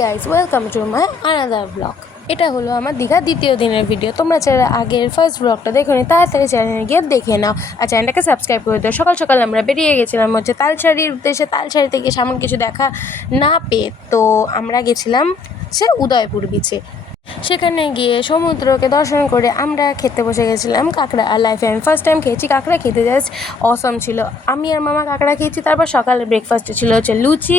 Guys, welcome to my another blog. এটা হলো আমার দীঘা দ্বিতীয় দিনের ভিডিও। তোমরা যারা আগের ফার্স্ট ব্লগটা দেখোনি তাড়াতাড়ি চ্যানেলে গিয়ে দেখে নাও আর চ্যানেলটাকে সাবস্ক্রাইব করে দাও। সকাল সকাল আমরা বেরিয়ে গেছিলাম হচ্ছে তালসারির উদ্দেশ্যে। তালসারি থেকে সামনে কিছু দেখা না পেয়ে তো আমরা গেছিলাম হচ্ছে উদয়পুর বিচে। সেখানে গিয়ে সমুদ্রকে দর্শন করে আমরা খেতে বসে গেছিলাম কাঁকড়া। আর লাইফে আমি ফার্স্ট টাইম খেয়েছি কাঁকড়া, খেতে জাস্ট অসম ছিল। আমি আর মামা কাঁকড়া খেয়েছি। তারপর সকালের ব্রেকফাস্টে ছিল হচ্ছে লুচি,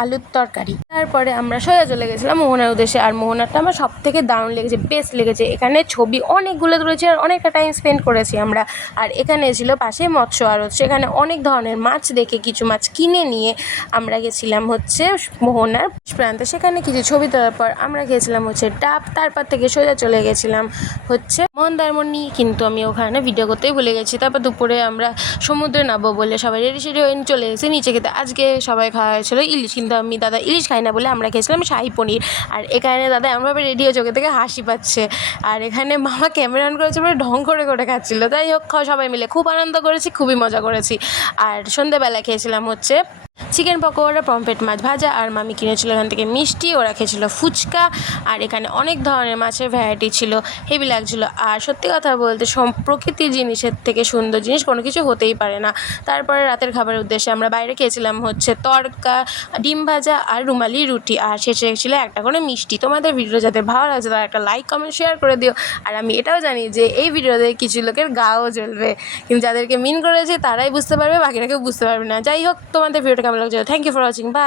আলুর তরকারি। তারপরে আমরা সোজা চলে গেছিলাম মোহনার উদ্দেশ্যে। আর মোহনারটা আমার সব থেকে দারুণ লেগেছে, বেস্ট লেগেছে। এখানে ছবি অনেকগুলো তুলেছি আর অনেকটা টাইম স্পেন্ড করেছি আমরা। আর এখানে ছিল পাশে মৎস্য আড়ত, সেখানে অনেক ধরনের মাছ দেখে কিছু মাছ কিনে নিয়ে আমরা গেছিলাম হচ্ছে মোহনার প্রান্তে। সেখানে কিছু ছবি তোলার পর আমরা গেছিলাম হচ্ছে ডাব। তারপর থেকে সোজা চলে গেছিলাম হচ্ছে মন্দারমণি, কিন্তু আমি ওখানে ভিডিও করতেই ভুলে গেছি। তারপর দুপুরে আমরা সমুদ্রে নামবো বলে সবাই রেডি সেডি হয়ে চলে এসেছি নিচে খেতে। আজকে সবাই খাওয়া হয়েছিল ইলিশ, কিন্তু আমি দাদা ইলিশ খাই না বলে আমরা খেয়েছিলাম শাহী পনির। আর এখানে দাদা এমনভাবে রেডি হয়ে চোখে থেকে হাসি পাচ্ছে। আর এখানে মামা ক্যামেরা অন করেছে বলে ঢং করে করে খাচ্ছিল। তাই হোক, সবাই মিলে খুব আনন্দ করেছি, খুবই মজা করেছি। আর সন্ধ্যেবেলা খেয়েছিলাম হচ্ছে চিকেন পকোড়া, পমফ্রেট মাছ ভাজা, আর মামি কিনেছিল এখান থেকে মিষ্টি, ওরা খেয়েছিল ফুচকা। আর এখানে অনেক ধরনের মাছের ভ্যারাইটি ছিল, হেভি লাগছিল। আর সত্যি কথা বলতে প্রকৃতির জিনিসের থেকে সুন্দর জিনিস কোনো কিছু হতেই পারে না। তারপরে রাতের খাবারের উদ্দেশ্যে আমরা বাইরে খেয়েছিলাম হচ্ছে তড়কা, ডিম ভাজা আর রুমালি রুটি, আর শেষে ছিল একটা করে মিষ্টি। তোমাদের ভিডিও যাদের ভালো লাগছে তারা একটা লাইক কমেন্ট শেয়ার করে দিও। আর আমি এটাও জানি যে এই ভিডিওতে কিছু লোকের গাও জ্বলবে, কিন্তু যাদেরকে মিন করেছে তারাই বুঝতে পারবে, বাকিরা কেউ বুঝতে পারবে না। যাই হোক, তোমাদের ভিডিওটা কেমন লাগছে? Thank you for watching, by.